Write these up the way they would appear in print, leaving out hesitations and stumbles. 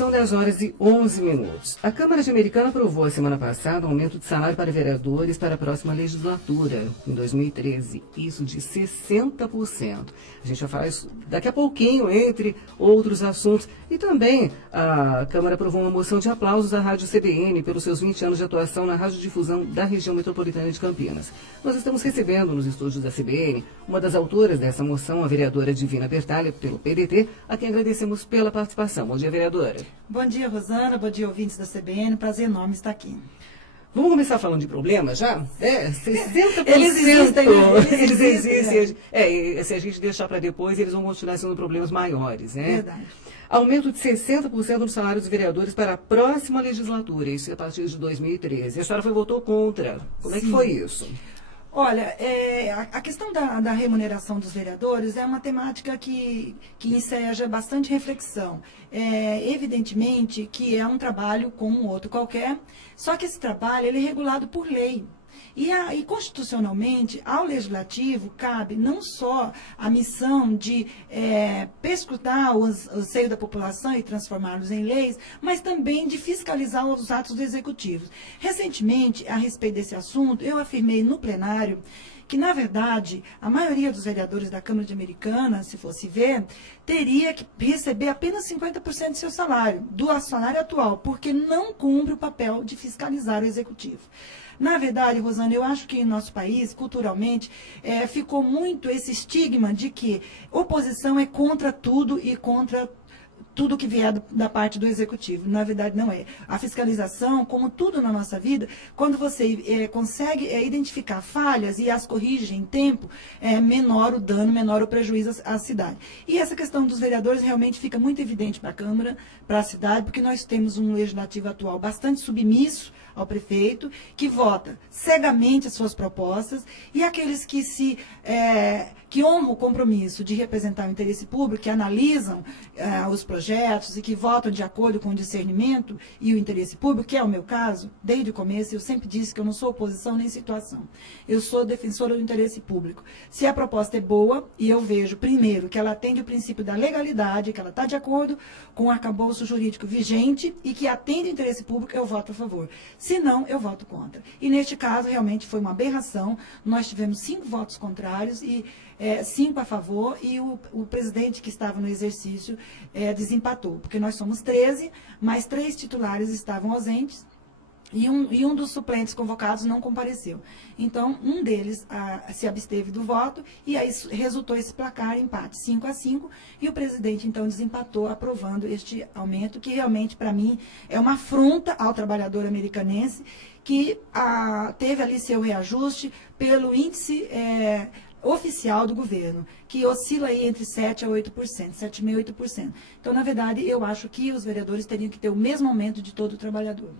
São 10h11. A Câmara de Americana aprovou a semana passada um aumento de salário para vereadores para a próxima legislatura, em 2013. Isso de 60%. A gente vai falar isso daqui a pouquinho, entre outros assuntos. E também a Câmara aprovou uma moção de aplausos à Rádio CBN pelos seus 20 anos de atuação na radiodifusão da região metropolitana de Campinas. Nós estamos recebendo nos estúdios da CBN uma das autoras dessa moção, a vereadora Divina Bertalha, pelo PDT, a quem agradecemos pela participação. Bom dia, vereadora. Bom dia, Rosana. Bom dia, ouvintes da CBN. Prazer enorme estar aqui. Vamos começar falando de problemas já? 60%. Eles existem. Eles existem. Se a gente deixar para depois, eles vão continuar sendo problemas maiores, né? Verdade. Aumento de 60% no salário dos vereadores para a próxima legislatura, isso é a partir de 2013. A senhora votou contra. Como é que foi isso? Olha, a questão da remuneração dos vereadores é uma temática que enseja bastante reflexão. Evidentemente que é um trabalho como um outro qualquer, só que esse trabalho ele é regulado por lei. E constitucionalmente, ao Legislativo, cabe não só a missão de perscrutar o seio da população e transformá-los em leis, mas também de fiscalizar os atos do Executivo. Recentemente, a respeito desse assunto, eu afirmei no plenário que, na verdade, a maioria dos vereadores da Câmara de Americana, se fosse ver, teria que receber apenas 50% de seu salário, do salário atual, porque não cumpre o papel de fiscalizar o Executivo. Na verdade, Rosana, eu acho que em nosso país, culturalmente, ficou muito esse estigma de que oposição é contra tudo e contra tudo que vier da parte do Executivo. Na verdade, não é. A fiscalização, como tudo na nossa vida, quando você consegue identificar falhas e as corrige em tempo, menor o dano, menor o prejuízo à cidade. E essa questão dos vereadores realmente fica muito evidente para a Câmara, para a cidade, porque nós temos um legislativo atual bastante submisso ao prefeito, que vota cegamente as suas propostas, e aqueles que que honram o compromisso de representar o interesse público, que analisam os projetos e que votam de acordo com o discernimento e o interesse público, que é o meu caso, desde o começo, eu sempre disse que eu não sou oposição nem situação. Eu sou defensora do interesse público. Se a proposta é boa, e eu vejo, primeiro, que ela atende o princípio da legalidade, que ela está de acordo com o arcabouço jurídico vigente e que atende o interesse público, eu voto a favor. Se não, eu voto contra. E neste caso, realmente foi uma aberração. Nós tivemos 5 votos contrários e 5 a favor, e o presidente que estava no exercício desempatou, porque nós somos 13, mas 3 titulares estavam ausentes, e um dos suplentes convocados não compareceu. Então, um deles se absteve do voto, e aí resultou esse placar, empate 5-5, e o presidente, então, desempatou, aprovando este aumento, que realmente, para mim, é uma afronta ao trabalhador americanense, que teve ali seu reajuste pelo índice oficial do governo, que oscila aí entre 7% a 8%, 7,5% a 8%. Então, na verdade, eu acho que os vereadores teriam que ter o mesmo aumento de todo o trabalhador.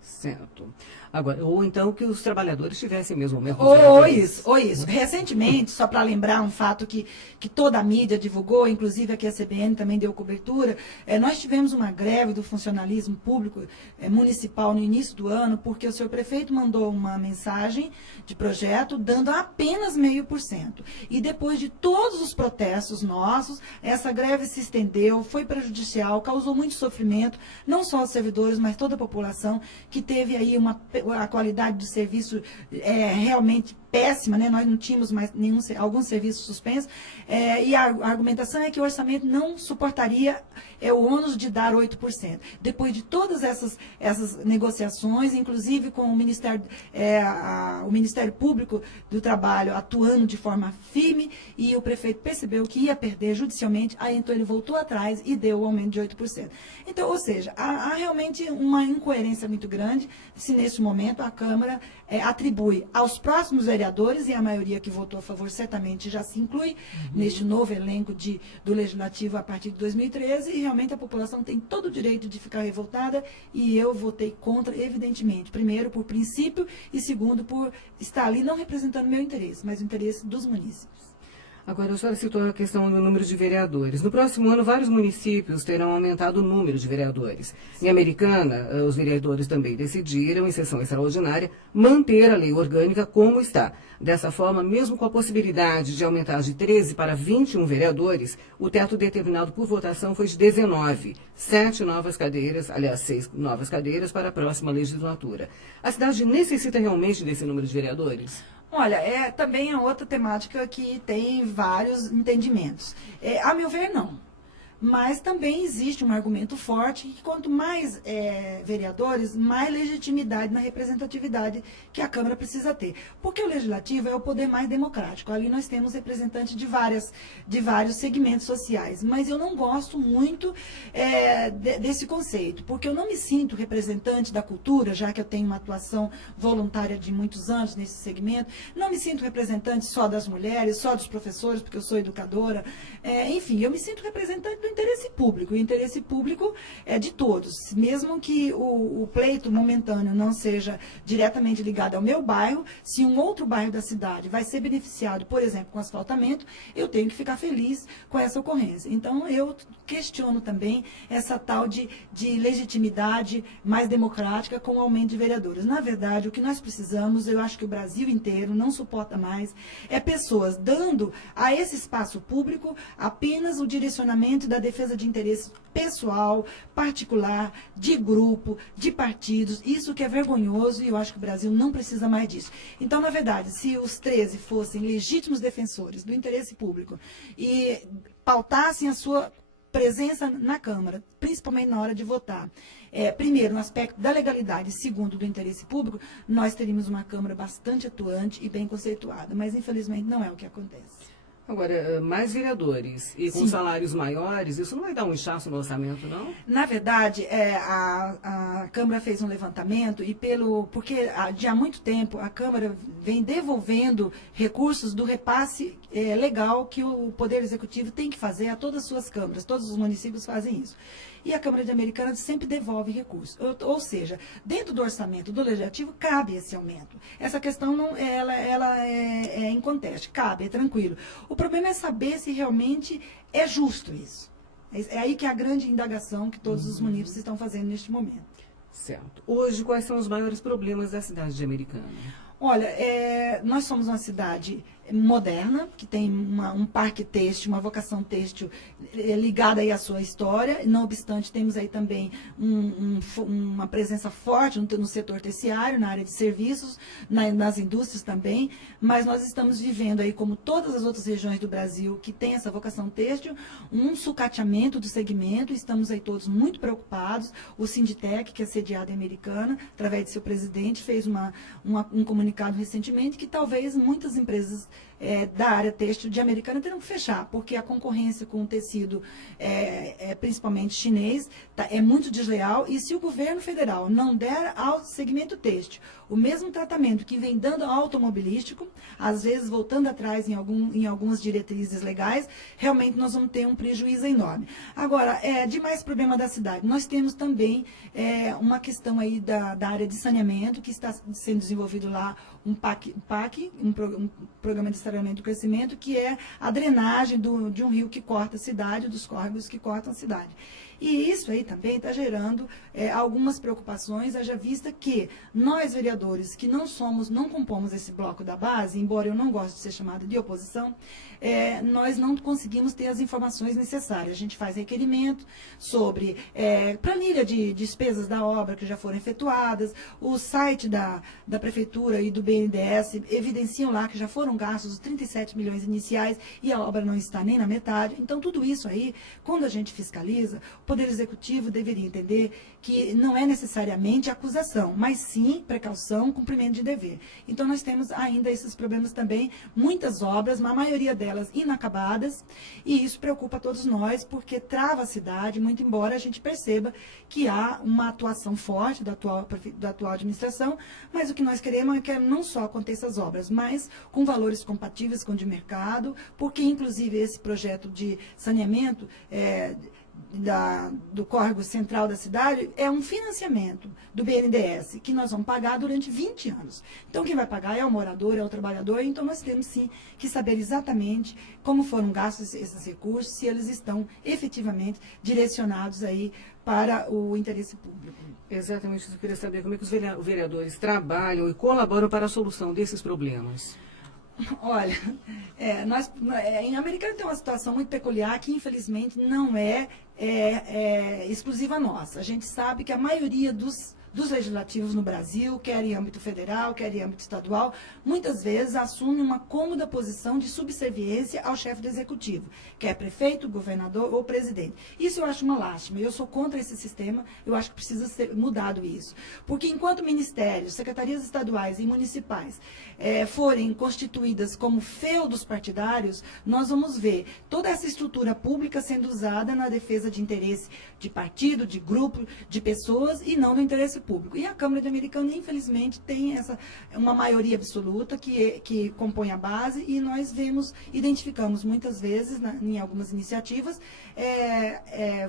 Certo. Agora, ou então que os trabalhadores tivessem mesmo o mesmo. Ou isso. Recentemente, só para lembrar um fato que toda a mídia divulgou, inclusive aqui a CBN também deu cobertura, nós tivemos uma greve do funcionalismo público municipal no início do ano, porque o senhor prefeito mandou uma mensagem de projeto dando apenas 0,5%. E depois de todos os protestos nossos, essa greve se estendeu, foi prejudicial, causou muito sofrimento, não só aos servidores, mas toda a população, que teve aí a qualidade do serviço realmente péssima, né? Nós não tínhamos mais alguns serviços suspensos, e a argumentação é que o orçamento não suportaria o ônus de dar 8%. Depois de todas essas negociações, inclusive com o Ministério Público do Trabalho atuando de forma firme, e o prefeito percebeu que ia perder judicialmente, aí então ele voltou atrás e deu o aumento de 8%. Então, ou seja, há realmente uma incoerência muito grande se neste momento a Câmara atribui aos próximos vereadores, e a maioria que votou a favor certamente já se inclui neste novo elenco do Legislativo a partir de 2013, e realmente a população tem todo o direito de ficar revoltada, e eu votei contra, evidentemente, primeiro por princípio e segundo por estar ali não representando o meu interesse, mas o interesse dos munícipes. Agora, a senhora citou a questão do número de vereadores. No próximo ano, vários municípios terão aumentado o número de vereadores. Em Americana, os vereadores também decidiram, em sessão extraordinária, manter a lei orgânica como está. Dessa forma, mesmo com a possibilidade de aumentar de 13 para 21 vereadores, o teto determinado por votação foi de 19. 7 novas cadeiras, aliás, 6 novas cadeiras para a próxima legislatura. A cidade necessita realmente desse número de vereadores? Olha, também é outra temática que tem vários entendimentos. A meu ver, não. Mas também existe um argumento forte que quanto mais vereadores, mais legitimidade na representatividade que a Câmara precisa ter. Porque o Legislativo é o poder mais democrático. Ali nós temos representantes de vários segmentos sociais. Mas eu não gosto muito desse conceito, porque eu não me sinto representante da cultura, já que eu tenho uma atuação voluntária de muitos anos nesse segmento. Não me sinto representante só das mulheres, só dos professores, porque eu sou educadora. Enfim, eu me sinto representante do interesse público. O interesse público é de todos. Mesmo que o pleito momentâneo não seja diretamente ligado ao meu bairro, se um outro bairro da cidade vai ser beneficiado, por exemplo, com asfaltamento, eu tenho que ficar feliz com essa ocorrência. Então, eu questiono também essa tal de legitimidade mais democrática com o aumento de vereadores. Na verdade, o que nós precisamos, eu acho que o Brasil inteiro não suporta mais, é pessoas dando a esse espaço público apenas o direcionamento da defesa de interesse pessoal, particular, de grupo, de partidos. Isso que é vergonhoso e eu acho que o Brasil não precisa mais disso. Então, na verdade, se os 13 fossem legítimos defensores do interesse público e pautassem a sua presença na Câmara, principalmente na hora de votar, primeiro, no aspecto da legalidade, segundo, do interesse público, nós teríamos uma Câmara bastante atuante e bem conceituada. Mas, infelizmente, não é o que acontece. Agora, mais vereadores e com Sim. salários maiores, isso não vai dar um inchaço no orçamento, não? Na verdade, a Câmara fez um levantamento porque de há muito tempo a Câmara vem devolvendo recursos do repasse legal que o Poder Executivo tem que fazer a todas as suas câmaras, todos os municípios fazem isso. E a Câmara de Americana sempre devolve recursos. Ou seja, dentro do orçamento do Legislativo cabe esse aumento. Essa questão não, ela é inconteste, cabe, é tranquilo. O problema é saber se realmente é justo isso. É aí que é a grande indagação que todos os munícipes estão fazendo neste momento. Certo. Hoje, quais são os maiores problemas da cidade de Americana? Olha, nós somos uma cidade moderna, que tem um parque têxtil, uma vocação têxtil ligada aí à sua história. Não obstante, temos aí também uma presença forte no setor terciário, na área de serviços, nas indústrias também, mas nós estamos vivendo aí, como todas as outras regiões do Brasil que tem essa vocação têxtil, um sucateamento do segmento. Estamos aí todos muito preocupados. O Sinditec, que é sediado em Americana, através de seu presidente, fez um comunicado recentemente que talvez muitas empresas da área têxtil de Americana terão que fechar, porque a concorrência com o tecido, principalmente chinês, é muito desleal, e se o governo federal não der ao segmento têxtil o mesmo tratamento que vem dando ao automobilístico, às vezes voltando atrás em algumas diretrizes legais, realmente nós vamos ter um prejuízo enorme. Agora, de mais problema da cidade, nós temos também uma questão aí da área de saneamento, que está sendo desenvolvido lá um programa de saneamento do crescimento, que é a drenagem de um rio que corta a cidade, dos córregos que cortam a cidade. E isso aí também está gerando algumas preocupações, haja vista que nós, vereadores, que não compomos esse bloco da base, embora eu não goste de ser chamada de oposição, nós não conseguimos ter as informações necessárias. A gente faz requerimento sobre planilha de despesas da obra que já foram efetuadas, o site da Prefeitura e do BNDES evidenciam lá que já foram gastos os 37 milhões iniciais e a obra não está nem na metade. Então, tudo isso aí, quando a gente fiscaliza, o Poder Executivo deveria entender que não é necessariamente acusação, mas sim precaução, cumprimento de dever. Então, nós temos ainda esses problemas também, muitas obras, a maioria delas inacabadas, e isso preocupa todos nós, porque trava a cidade, muito embora a gente perceba que há uma atuação forte da atual administração, mas o que nós queremos é que não só aconteça as obras, mas com valores compatíveis com o de mercado, porque, inclusive, esse projeto de saneamento do córrego central da cidade é um financiamento do BNDES, que nós vamos pagar durante 20 anos. Então, quem vai pagar é o morador, é o trabalhador, então nós temos sim que saber exatamente como foram gastos esses recursos, se eles estão efetivamente direcionados aí para o interesse público. Exatamente isso, eu queria saber como é que os vereadores trabalham e colaboram para a solução desses problemas. Olha, em Americana tem uma situação muito peculiar que, infelizmente, não é exclusiva nossa. A gente sabe que a maioria dos legislativos no Brasil, quer em âmbito federal, quer em âmbito estadual, muitas vezes assume uma cômoda posição de subserviência ao chefe do executivo, quer prefeito, governador ou presidente. Isso eu acho uma lástima. Eu sou contra esse sistema, eu acho que precisa ser mudado isso. Porque enquanto ministérios, secretarias estaduais e municipais forem constituídas como feudos partidários, nós vamos ver toda essa estrutura pública sendo usada na defesa de interesse de partido, de grupo, de pessoas e não do interesse público. E a Câmara de Americana, infelizmente, tem uma maioria absoluta que compõe a base e nós identificamos muitas vezes, em algumas iniciativas,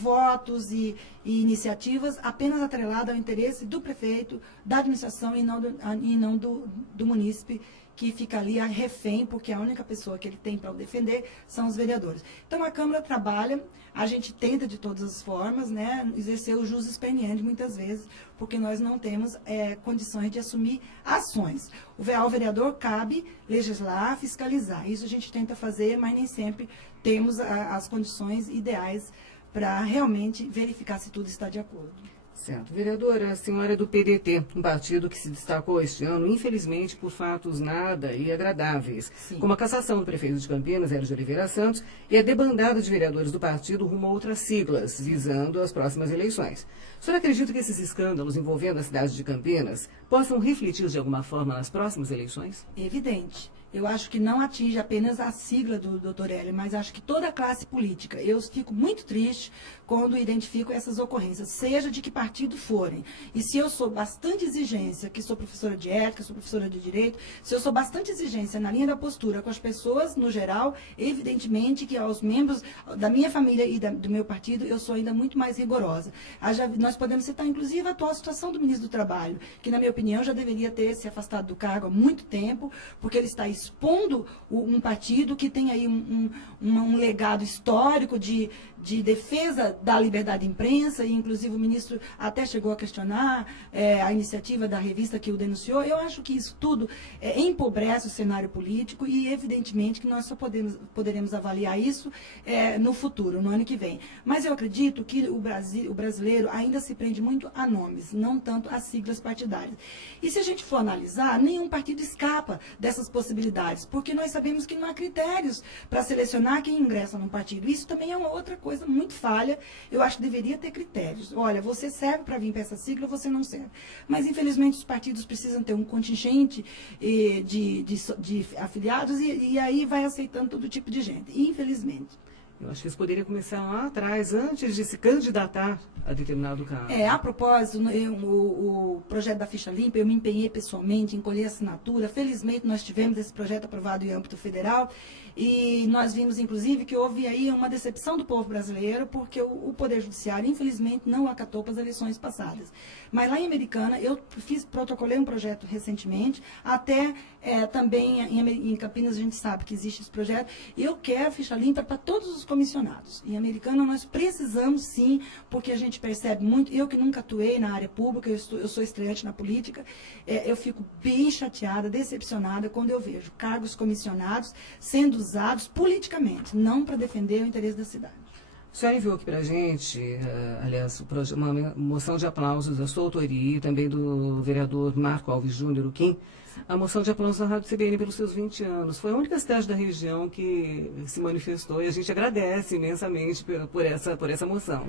votos e iniciativas apenas atreladas ao interesse do prefeito, da administração e não do munícipe, que fica ali a refém, porque a única pessoa que ele tem para o defender são os vereadores. Então, a Câmara trabalha, a gente tenta de todas as formas, né, exercer o jus expediente muitas vezes, porque nós não temos condições de assumir ações. Ao vereador cabe legislar, fiscalizar. Isso a gente tenta fazer, mas nem sempre temos as condições ideais para realmente verificar se tudo está de acordo. Certo. Vereadora, a senhora é do PDT, um partido que se destacou este ano, infelizmente, por fatos nada e agradáveis, Sim. como a cassação do prefeito de Campinas, Hélio de Oliveira Santos, e a debandada de vereadores do partido rumo a outras siglas, visando as próximas eleições. A senhora acredita que esses escândalos envolvendo a cidade de Campinas possam refletir de alguma forma nas próximas eleições? Evidente. Eu acho que não atinge apenas a sigla do Dr. Hélio, mas acho que toda a classe política. Eu fico muito triste quando identifico essas ocorrências, seja de que partido forem. E se eu sou bastante exigência, que sou professora de ética, sou professora de direito, se eu sou bastante exigência na linha da postura com as pessoas no geral, evidentemente que aos membros da minha família e do meu partido, eu sou ainda muito mais rigorosa. Nós podemos citar, inclusive, a atual situação do ministro do Trabalho, que, na minha opinião, já deveria ter se afastado do cargo há muito tempo, porque ele está expondo um partido que tem aí um legado histórico de defesa da liberdade de imprensa, e inclusive o ministro até chegou a questionar a iniciativa da revista que o denunciou. Eu acho que isso tudo empobrece o cenário político e, evidentemente, que nós só poderemos avaliar isso no futuro, no ano que vem. Mas eu acredito que o brasileiro ainda se prende muito a nomes, não tanto a siglas partidárias. E se a gente for analisar, nenhum partido escapa dessas possibilidades, porque nós sabemos que não há critérios para selecionar quem ingressa num partido. Isso também é uma outra coisa muito falha. Eu acho que deveria ter critérios. Olha, você serve para vir para essa sigla, você não serve. Mas, infelizmente, os partidos precisam ter um contingente de afiliados e aí vai aceitando todo tipo de gente. Infelizmente. Eu acho que isso poderia começar lá atrás, antes de se candidatar a determinado cargo. A propósito, o projeto da ficha limpa, eu me empenhei pessoalmente em colher assinatura. Felizmente, nós tivemos esse projeto aprovado em âmbito federal e nós vimos, inclusive, que houve aí uma decepção do povo brasileiro, porque o Poder Judiciário, infelizmente, não acatou para as eleições passadas. Mas lá em Americana, eu protocolei um projeto recentemente, até também em Campinas a gente sabe que existe esse projeto, e eu quero ficha limpa para todos os comissionados. Em Americana nós precisamos sim, porque a gente percebe muito, eu que nunca atuei na área pública, eu sou estreante na política, eu fico bem chateada, decepcionada quando eu vejo cargos comissionados sendo usados politicamente, não para defender o interesse da cidade. A senhora enviou aqui para a gente, aliás, uma moção de aplausos da sua autoria e também do vereador Marco Alves Júnior, o Kim, a moção de aplausos da Rádio CBN pelos seus 20 anos. Foi a única cidade da região que se manifestou e a gente agradece imensamente por essa moção.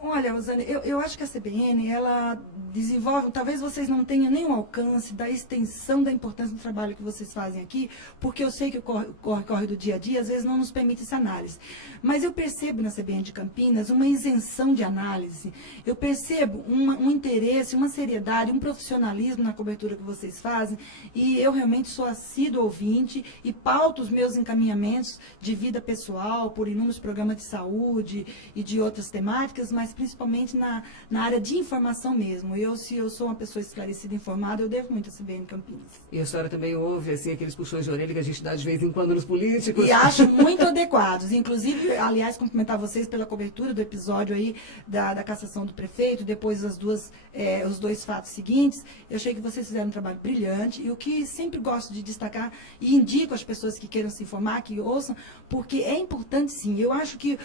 Olha, Rosane, eu acho que a CBN, ela desenvolve, talvez vocês não tenham nenhum alcance da extensão da importância do trabalho que vocês fazem aqui, porque eu sei que o corre do dia a dia, às vezes não nos permite essa análise. Mas eu percebo na CBN de Campinas uma isenção de análise, eu percebo um interesse, uma seriedade, um profissionalismo na cobertura que vocês fazem, e eu realmente sou assíduo ouvinte e pauto os meus encaminhamentos de vida pessoal por inúmeros programas de saúde e de outras temáticas, mas principalmente na área de informação mesmo. Se eu sou uma pessoa esclarecida e informada, eu devo muito a CBN Campinas. E a senhora também ouve, assim, aqueles puxões de orelha que a gente dá de vez em quando nos políticos? E acho muito adequados. Inclusive, aliás, cumprimentar vocês pela cobertura do episódio aí da cassação do prefeito, depois os dois fatos seguintes. Eu achei que vocês fizeram um trabalho brilhante, e o que sempre gosto de destacar, e indico às pessoas que queiram se informar, que ouçam, porque é importante sim. Eu acho que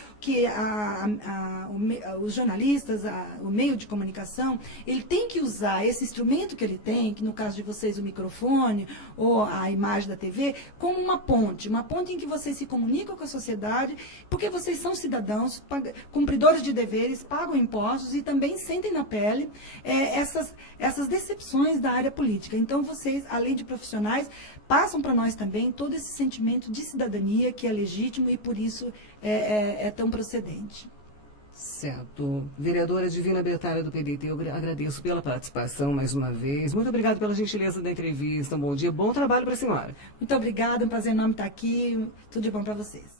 os jornalistas, o meio de comunicação, ele tem que usar esse instrumento que ele tem, que no caso de vocês o microfone ou a imagem da TV, como uma ponte em que vocês se comunicam com a sociedade, porque vocês são cidadãos, cumpridores de deveres, pagam impostos e também sentem na pele essas decepções da área política. Então vocês, além de profissionais, passam para nós também todo esse sentimento de cidadania que é legítimo e por isso é tão procedente. Certo. Vereadora Divina Bertalha do PDT, eu agradeço pela participação mais uma vez. Muito obrigada pela gentileza da entrevista. Um bom dia, bom trabalho para a senhora. Muito obrigada, é um prazer enorme estar aqui. Tudo de bom para vocês.